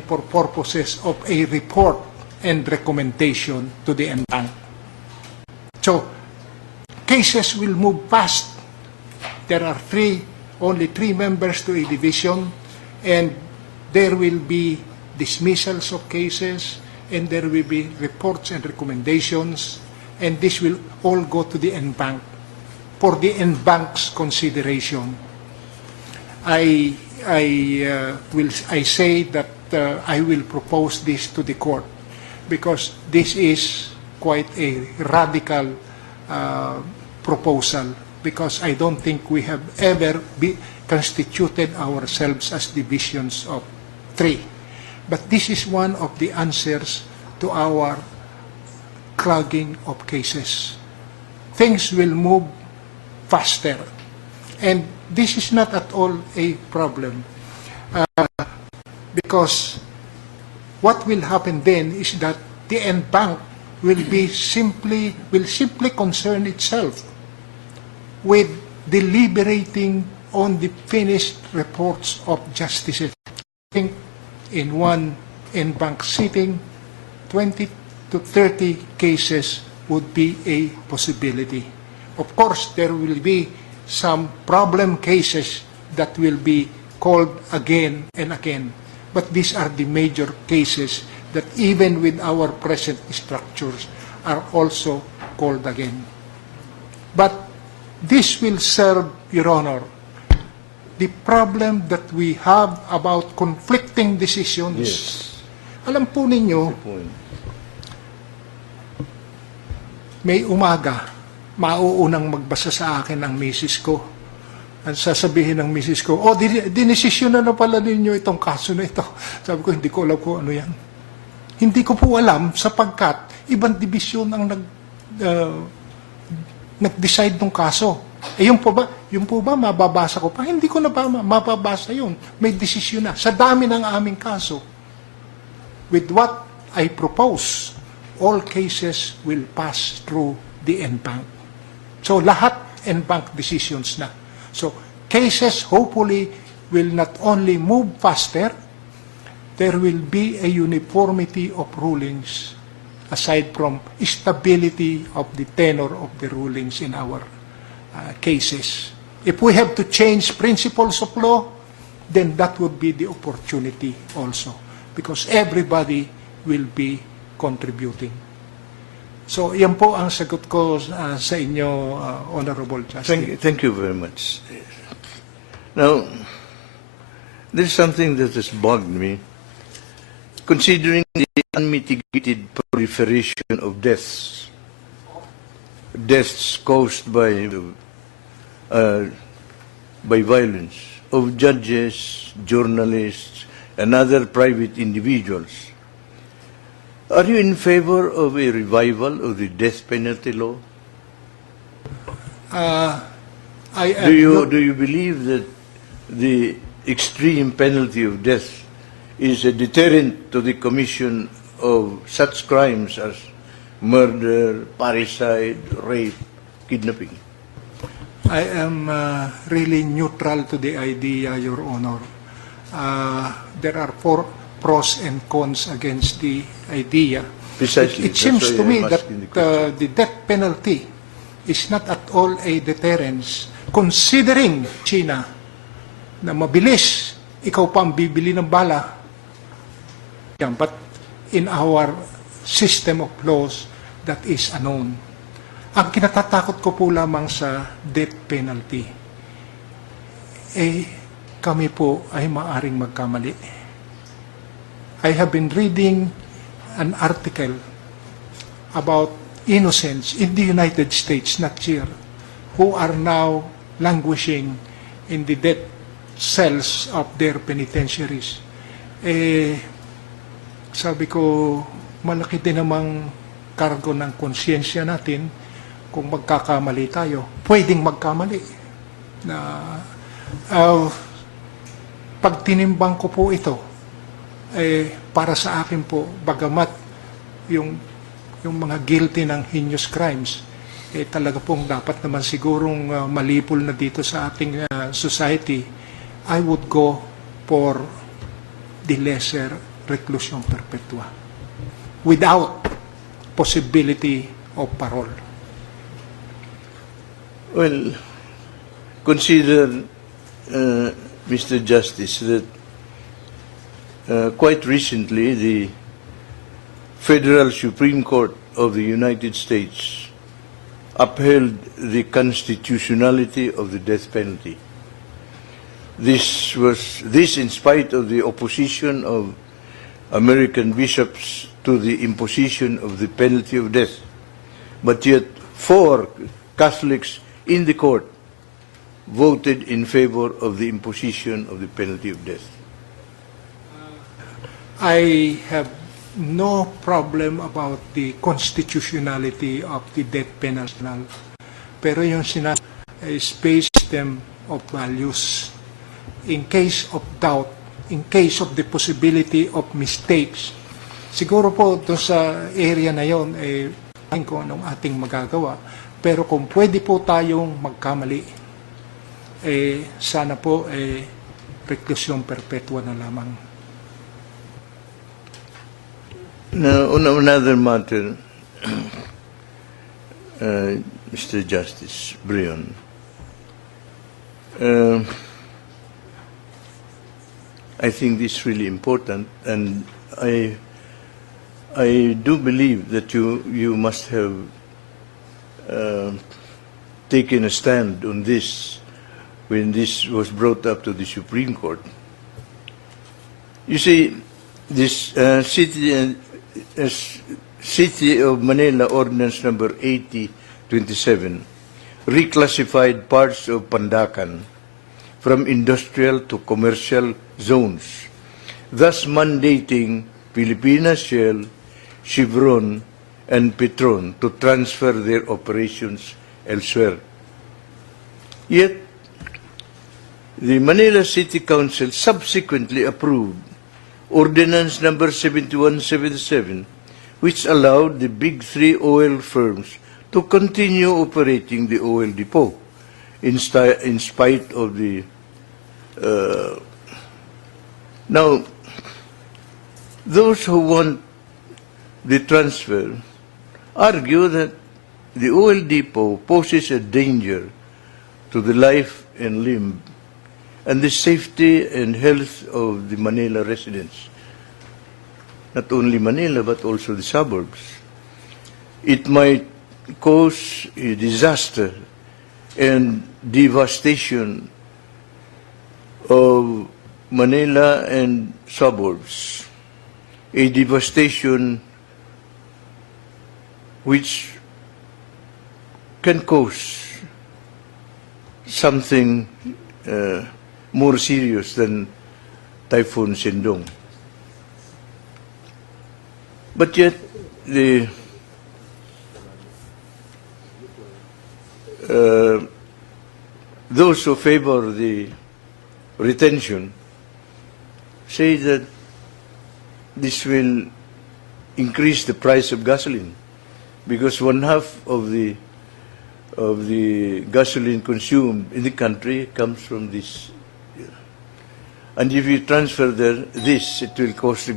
for purposes of a report and recommendation to the NBank. So, cases will move fast. There are only three members to a division, and there will be dismissals of cases, and there will be reports and recommendations, and this will all go to the NBank for the NBank's consideration. I say that I will propose this to the court because this is quite a radical proposal, because I don't think we have ever constituted ourselves as divisions of three. But this is one of the answers to our clogging of cases. Things will move faster. And this is not at all a problem. Because what will happen then is that the NBank will simply concern itself with deliberating on the finished reports of justices. I think in one NBank sitting, 20 to 30 cases would be a possibility. Of course, there will be some problem cases that will be called again and again. But these are the major cases that even with our present structures are also called again. But this will serve, Your Honor, the problem that we have about conflicting decisions. Yes. Alam po ninyo, may umaga, mauunang magbasa sa akin ang misis ko. Ang sasabihin ng misis ko, dinesisyon na pala ninyo itong kaso na ito. Sabi ko, hindi ko alam kung ano yan. Hindi ko po alam sapagkat ibang dibisyon ang nag-decide ng kaso. Yung po ba mababasa ko pa? Hindi ko na ba mababasa yun. May desisyon na. Sa dami ng aming kaso, with what I propose, all cases will pass through the NBank. So lahat NBank decisions na. So cases hopefully will not only move faster, there will be a uniformity of rulings aside from stability of the tenor of the rulings in our cases. If we have to change principles of law, then that would be the opportunity also, because everybody will be contributing. So, yan po ang sagot ko sa inyo, Honorable Justice. Thank you very much. Now, there's something that has bugged me, considering the unmitigated proliferation of deaths caused by violence of judges, journalists, and other private individuals. Are you in favor of a revival of the death penalty law? Do you believe that the extreme penalty of death is a deterrent to the commission of such crimes as murder, parricide, rape, kidnapping? I am really neutral to the idea, Your Honor. There are pros and cons against the idea. Precisely. It seems to me that the death penalty is not at all a deterrence, considering China na mabilis, ikaw pa ang bibili ng bala. But in our system of laws, that is unknown. Ang kinatatakot ko po lamang sa death penalty, kami po ay maaring magkamali. I have been reading an article about innocents in the United States, not here, who are now languishing in the death cells of their penitentiaries. Sabi ko, malaki din namang kargo ng konsyensya natin kung magkakamali tayo. Pwedeng magkamali. Pag tinimbang ko po ito, para sa akin po, bagamat yung mga guilty ng heinous crimes, talaga pong dapat naman sigurong malipol na dito sa ating society, I would go for the lesser reclusion perpetua without possibility of parole. Well, consider, Mr. Justice, that quite recently the Federal Supreme Court of the United States upheld the constitutionality of the death penalty. This in spite of the opposition of American bishops to the imposition of the penalty of death. But yet 4 Catholics in the court voted in favor of the imposition of the penalty of death. I have no problem about the constitutionality of the death penalty. Pero yung sinasabi is based them of values. In case of doubt, in case of the possibility of mistakes, siguro po doon sa area na yon, kung anong ating magagawa. Pero kung pwede po tayong magkamali, sana po reclusion perpetua na lamang. Now, on another matter, Mr. Justice Brion, I think this is really important, and I do believe that you must have taken a stand on this when this was brought up to the Supreme Court. You see, this City of Manila Ordinance Number 8027 reclassified parts of Pandacan from industrial to commercial zones, thus mandating Pilipinas Shell, Chevron, and Petron to transfer their operations elsewhere. Yet, the Manila City Council subsequently approved Ordinance Number 7177, which allowed the big 3 oil firms to continue operating the oil depot in spite of the now, those who want the transfer argue that the oil depot poses a danger to the life and limb and the safety and health of the Manila residents. Not only Manila, but also the suburbs. It might cause a disaster and devastation of Manila and suburbs, a devastation which can cause something more serious than Typhoon Sindong. But yet, those who favor the retention say that this will increase the price of gasoline, because 1/2 of the gasoline consumed in the country comes from this. And if you transfer this, it will cost a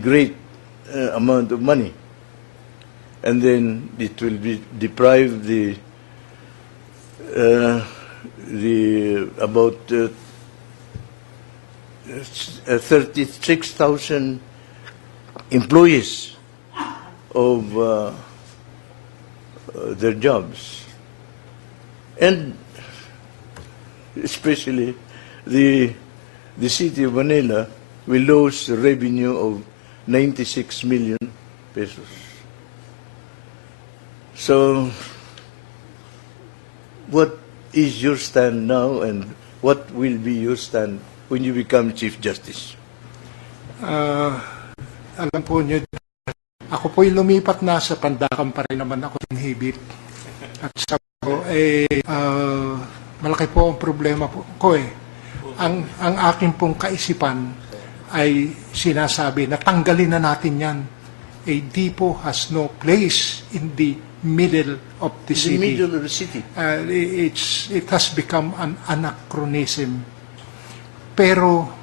great amount of money, and then it will deprive the about 36,000 employees of their jobs, and especially the city of Manila will lose a revenue of 96 million pesos. So, what is your stand now, and what will be your stand when you become Chief Justice? Alam po niyo, ako po'y lumipat na sa Pandacan pa rin naman ako inhibit. At sabi ko, malaki po ang problema ko . Ang aking pong kaisipan ay sinasabi na tanggalin na natin yan. A depot has no place in the middle of the city. In the middle of the city. It has become an anachronism. Pero